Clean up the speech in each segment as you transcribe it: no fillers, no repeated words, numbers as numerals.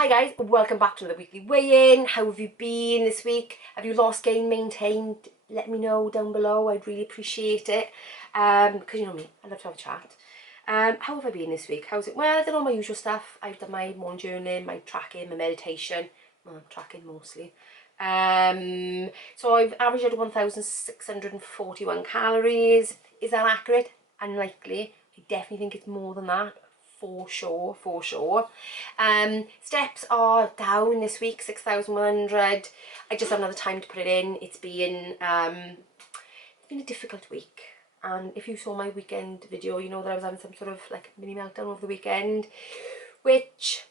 Hi guys, welcome back to the weekly weigh-in. How have you been this week? Have you lost, gained, maintained? Let me know down below. I'd really appreciate it. Because you know me, I love to have a chat. How have I been this week? How's it? Well, I've done all my usual stuff. I've done my morning journaling, my tracking, my meditation. Well, tracking mostly. So I've averaged out 1,641 calories. Is that accurate? Unlikely. I definitely think it's more than that. For sure. Steps are down this week, 6,100. I just have another time to put it in. It's been a difficult week. And if you saw my weekend video, you know that I was having some sort of like mini meltdown over the weekend, which,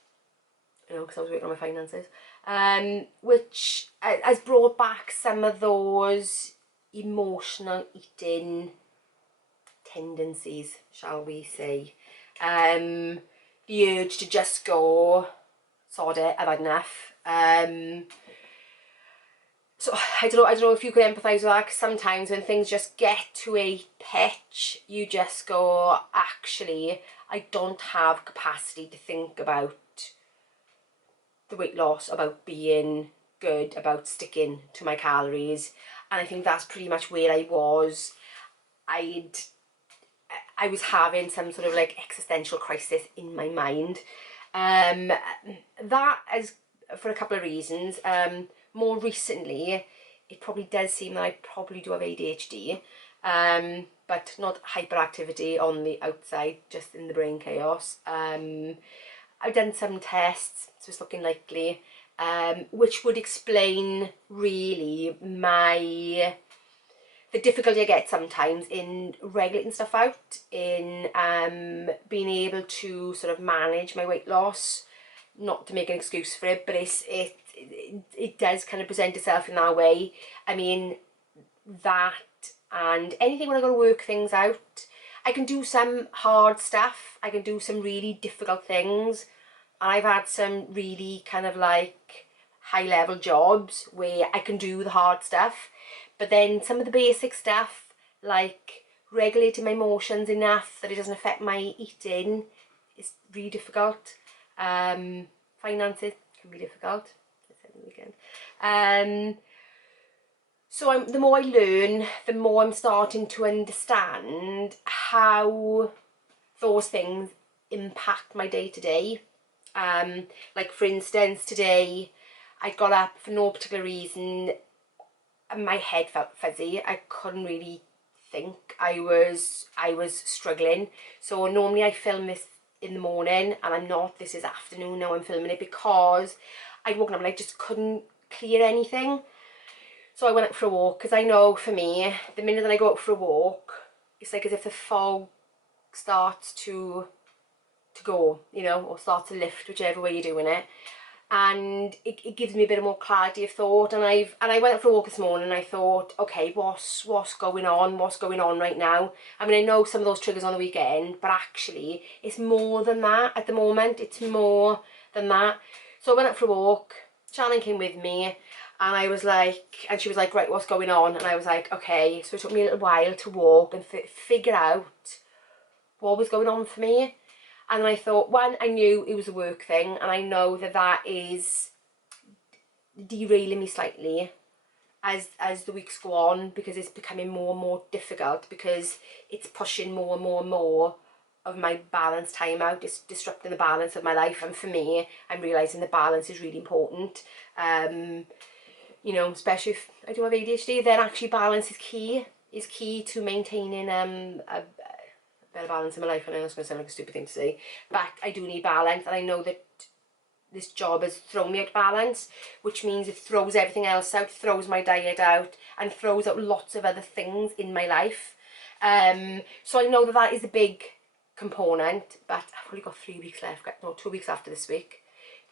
you know, because I was working on my finances, which has brought back some of those emotional eating tendencies, shall we say. The urge to just go, sod it, I've had enough. So I don't know if you could empathise with that, because sometimes when things just get to a pitch, you just go, actually, I don't have capacity to think about the weight loss, about being good, about sticking to my calories. And I think that's pretty much where I was. I was having some sort of like existential crisis in my mind. That is for a couple of reasons. More recently, it probably does seem that I probably do have ADHD, but not hyperactivity on the outside, just in the brain chaos. I've done some tests, so it's looking likely, which would explain really the difficulty I get sometimes in regulating stuff out, in being able to sort of manage my weight loss. Not to make an excuse for it, but it does kind of present itself in that way. I mean, that and anything when I got to work things out. I can do some hard stuff, I can do some really difficult things, and I've had some really kind of like high level jobs where I can do the hard stuff. But then some of the basic stuff, like regulating my emotions enough that it doesn't affect my eating, is really difficult. Finances can be difficult. So the more I learn, the more I'm starting to understand how those things impact my day to day. Like for instance, today I got up for no particular reason. My head felt fuzzy. I couldn't really think. I was struggling. So normally I film this in the morning, and I'm not. This is afternoon now. I'm filming it because I'd woken up and I just couldn't clear anything. So I went out for a walk, because I know for me, the minute that I go out for a walk, it's like as if the fog starts to go, you know, or starts to lift, whichever way you're doing it. And it gives me a bit of more clarity of thought. And I went out for a walk this morning, and I thought, okay, what's going on right now? I mean, I know some of those triggers on the weekend, but actually it's more than that at the moment. It's more than that. So I went out for a walk. Shannon came with me, and I was like, and she was like, right, what's going on? And I was like, okay. So it took me a little while to walk and figure out what was going on for me. And I thought, one, I knew it was a work thing, and I know that is derailing me slightly as the weeks go on, because it's becoming more and more difficult, because it's pushing more and more of my balance time out. It's disrupting the balance of my life, and for me, I'm realising the balance is really important. You know, especially if I do have ADHD, then actually balance is key to maintaining a better balance in my life. I know that's going to sound like a stupid thing to say, but I do need balance, and I know that this job has thrown me out of balance, which means it throws everything else out, throws my diet out, and throws out lots of other things in my life. So I know that is a big component, but I've only got 3 weeks left. No, 2 weeks after this week.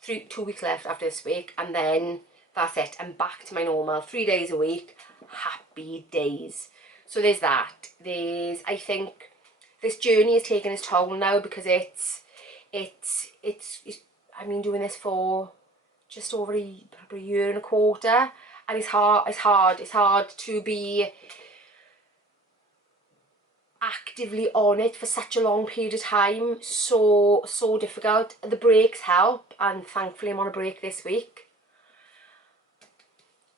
2 weeks left after this week, and then that's it. I'm back to my normal 3 days a week. Happy days. So there's that. I think this journey is taking its toll now, because it's I've been doing this for just over probably a year and a quarter, and it's hard to be actively on it for such a long period of time, so difficult. The breaks help, and thankfully I'm on a break this week.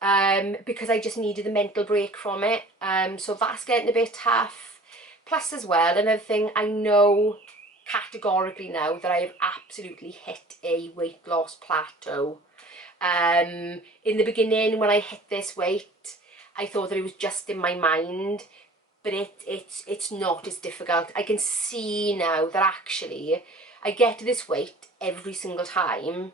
Because I just needed a mental break from it. So that's getting a bit tough. Plus as well, another thing, I know categorically now that I have absolutely hit a weight loss plateau. In the beginning, when I hit this weight, I thought that it was just in my mind, but it's not as difficult. I can see now that actually I get to this weight every single time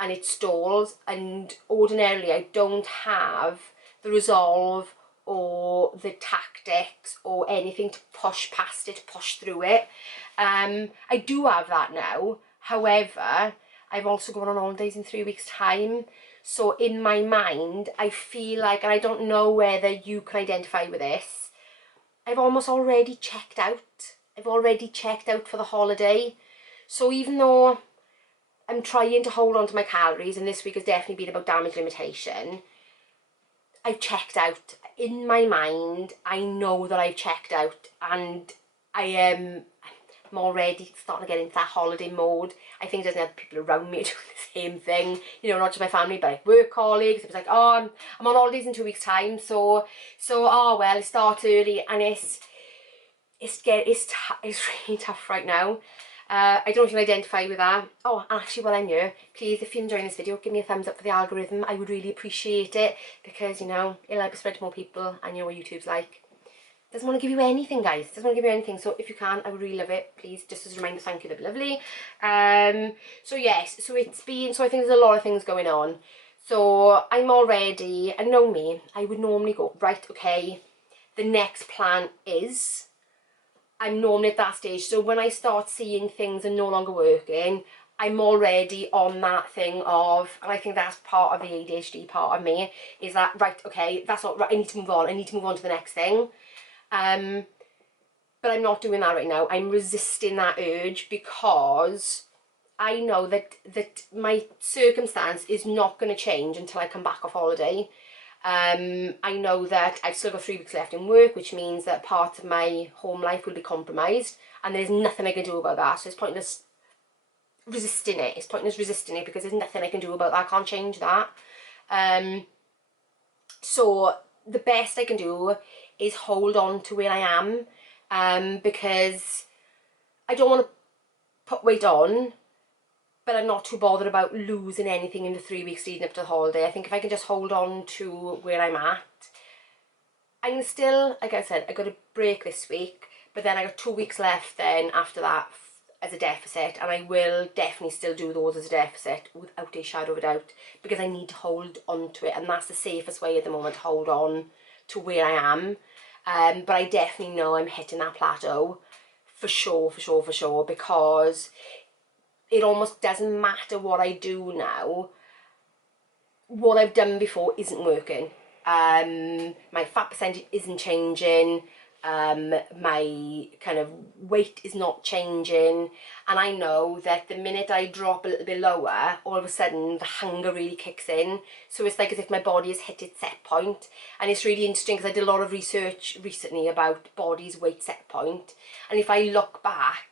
and it stalls, and ordinarily I don't have the resolve or the tactics or anything to push past it, push through it. I do have that now. However, I've also gone on holidays in 3 weeks' time. So in my mind, I feel like, and I don't know whether you can identify with this, I've almost already checked out. I've already checked out for the holiday. So even though I'm trying to hold on to my calories, and this week has definitely been about damage limitation, I've checked out. In my mind, I know that I've checked out, and I'm already starting to get into that holiday mode. I think there's other people around me doing the same thing, you know, not just my family, but like work colleagues. It was like, oh, I'm on holidays in 2 weeks' time, so oh well, it starts early, and it's really tough right now. I don't know if you can identify with that. Oh, and actually, while I'm here, please, if you're enjoying this video, give me a thumbs up for the algorithm. I would really appreciate it, because, you know, it'll help spread to more people, and you know what YouTube's like. Doesn't want to give you anything, guys. Doesn't want to give you anything. So if you can, I would really love it. Please, just as a reminder, thank you, that'd be lovely. So yes, so I think there's a lot of things going on. So I'm already, and know me, I would normally go, right, okay, the next plan is, I'm normally at that stage. So when I start seeing things are no longer working, I'm already on that thing of, and I think that's part of the ADHD part of me, is that, right, okay, that's not right, I need to move on. I need to move on to the next thing. But I'm not doing that right now. I'm resisting that urge, because I know that my circumstance is not going to change until I come back off holiday. I know that I've still got 3 weeks left in work, which means that part of my home life will be compromised, and there's nothing I can do about that. So it's pointless resisting it. It's pointless resisting it, because there's nothing I can do about that. I can't change that. So the best I can do is hold on to where I am, because I don't want to put weight on, but I'm not too bothered about losing anything in the 3 weeks leading up to the holiday. I think if I can just hold on to where I'm at, I'm still, like I said, I got a break this week, but then I got 2 weeks left then after that as a deficit, and I will definitely still do those as a deficit without a shadow of a doubt, because I need to hold on to it, and that's the safest way at the moment, to hold on to where I am. But I definitely know I'm hitting that plateau for sure, because it almost doesn't matter what I do now. What I've done before isn't working. My fat percentage isn't changing. My kind of weight is not changing. And I know that the minute I drop a little bit lower, all of a sudden the hunger really kicks in. So it's like as if my body has hit its set point. And it's really interesting, because I did a lot of research recently about body's weight set point. And if I look back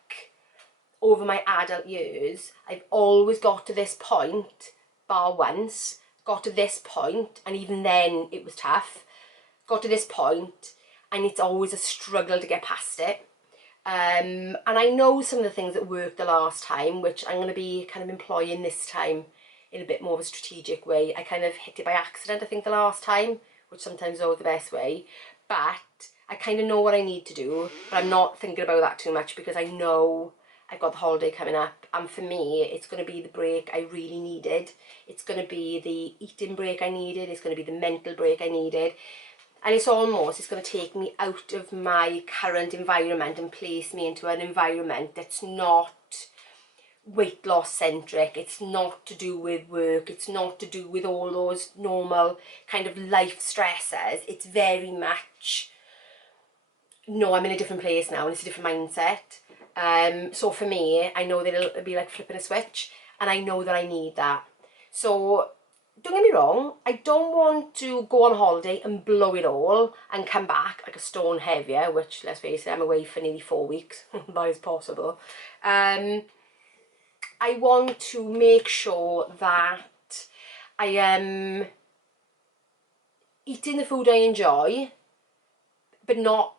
over my adult years, I've always got to this point, bar once, got to this point, and even then it was tough, got to this point, and it's always a struggle to get past it. And I know some of the things that worked the last time, which I'm going to be kind of employing this time in a bit more of a strategic way. I kind of hit it by accident, I think, the last time, which sometimes is always the best way, but I kind of know what I need to do, but I'm not thinking about that too much, because I know I've got the holiday coming up, and for me, it's going to be the break I really needed. It's going to be the eating break I needed. It's going to be the mental break I needed. And it's going to take me out of my current environment and place me into an environment that's not weight loss centric. It's not to do with work. It's not to do with all those normal kind of life stressors. It's very much, no, I'm in a different place now, and it's a different mindset. So for me, I know that it'll be like flipping a switch, and I know that I need that. So don't get me wrong, I don't want to go on holiday and blow it all and come back like a stone heavier, which, let's face it, I'm away for nearly 4 weeks. That is possible. I want to make sure that I am eating the food I enjoy, but not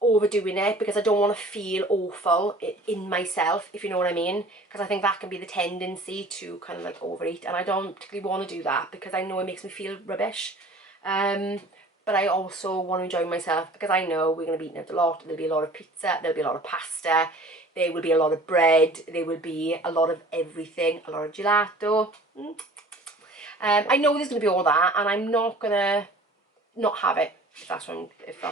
overdoing it, because I don't want to feel awful in myself, if you know what I mean, because I think that can be the tendency to kind of like overeat, and I don't particularly want to do that because I know it makes me feel rubbish. But I also want to enjoy myself, because I know we're going to be eating out a lot. There'll be a lot of pizza, there'll be a lot of pasta, there will be a lot of bread, there will be a lot of everything, a lot of gelato. I know there's going to be all that, and I'm not going to not have it, if that's what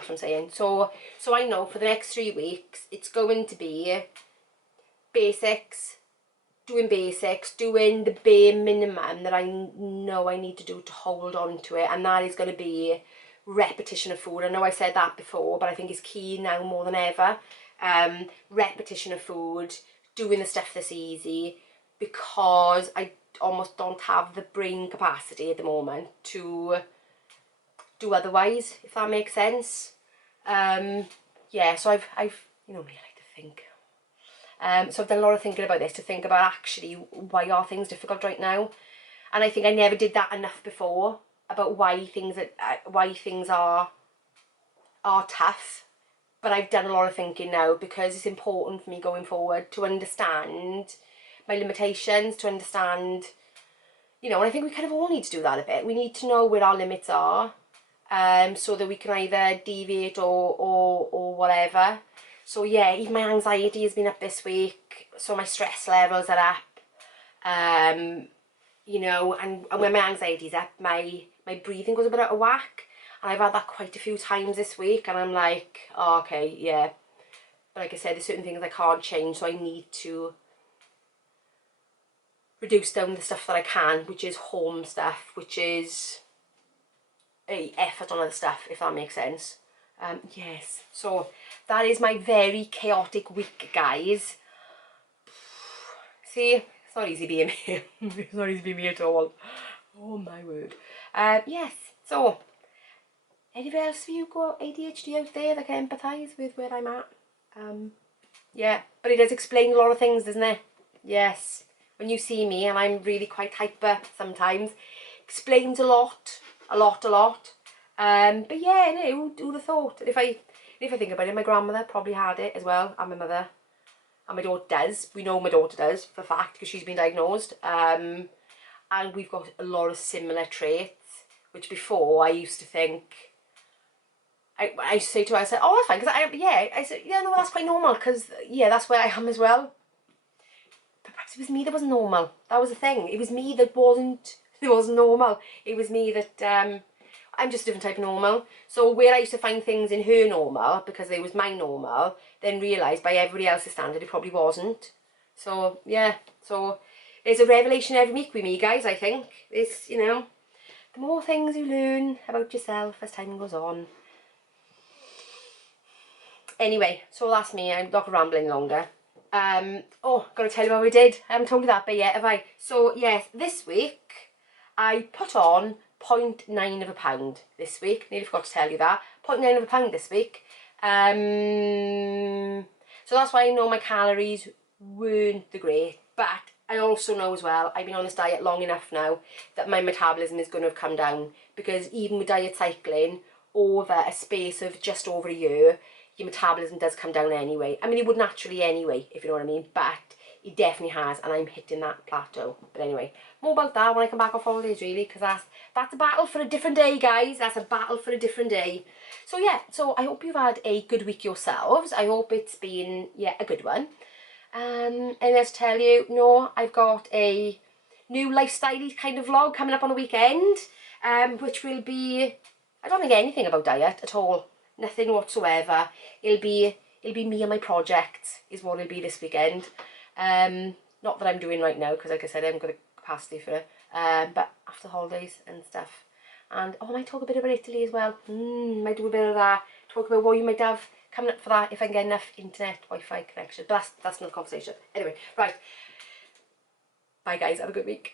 I'm saying. So I know for the next 3 weeks it's going to be basics, doing the bare minimum that I know I need to do to hold on to it, and that is going to be repetition of food. I know I said that before, but I think it's key now more than ever. Repetition of food, doing the stuff that's easy, because I almost don't have the brain capacity at the moment to do otherwise, if that makes sense. Yeah, so I've you know me, I like to think. So I've done a lot of thinking about this, to think about actually why are things difficult right now, and I think I never did that enough before, about why things are tough. But I've done a lot of thinking now, because it's important for me going forward to understand my limitations, to understand, you know, and I think we kind of all need to do that a bit. We need to know where our limits are, so that we can either deviate or whatever. So yeah, even my anxiety has been up this week, so my stress levels are up. You know, and when my anxiety's up, my breathing goes a bit out of whack, and I've had that quite a few times this week, and I'm like, oh, okay, yeah. But like I said, there's certain things I can't change, so I need to reduce down the stuff that I can, which is home stuff, which is a effort on other stuff, if that makes sense. Yes, so that is my very chaotic week, guys. See, it's not easy being me. It's not easy being me at all. Oh my word. Yes, so anybody else of you got ADHD out there that can empathise with where I'm at? Yeah, but it does explain a lot of things, doesn't it? Yes, when you see me, and I'm really quite hyper sometimes, explains a lot. But yeah, no, who'd have thought? If I think about it, my grandmother probably had it as well, and my mother, and my daughter does. We know my daughter does for a fact, because she's been diagnosed. And we've got a lot of similar traits, which before I used to think, I used to say to her, I said, oh, that's fine, because I said, yeah, no, that's quite normal, because yeah, that's where I am as well. But perhaps it was me that wasn't normal. That was the thing. It was me that wasn't normal. It was me that I'm just a different type of normal. So where I used to find things in her normal, because they was my normal, then realised by everybody else's standard it probably wasn't. So yeah, so there's a revelation every week with me, guys, I think. It's, you know, the more things you learn about yourself as time goes on. Anyway, so that's me. I'm not rambling longer. Oh, got to tell you what we did. I haven't told you that bit yet, have I? So yes, this week I put on 0.9 of a pound this week. Nearly forgot to tell you that. 0.9 of a pound this week. So that's why I know my calories weren't the great, but I also know as well, I've been on this diet long enough now, that my metabolism is going to have come down, because even with diet cycling, over a space of just over a year, your metabolism does come down anyway. I mean, it would naturally anyway, if you know what I mean, but it definitely has, and I'm hitting that plateau. But anyway, more about that when I come back off holidays, really, because that's a battle for a different day, guys. That's a battle for a different day. So yeah, so I hope you've had a good week yourselves. I hope it's been, yeah, a good one. And let's tell you, no, I've got a new lifestyle kind of vlog coming up on the weekend, which will be, I don't think anything about diet at all. Nothing whatsoever. It'll be me and my projects is what it'll be this weekend. Not that I'm doing right now, because like I said, I haven't got a capacity for it. But after holidays and stuff. And oh, I might talk a bit about Italy as well. Might do a bit of that. Talk about what you might have coming up for that, if I can get enough internet, Wi-Fi connection. But that's another conversation. Anyway, right. Bye guys, have a good week.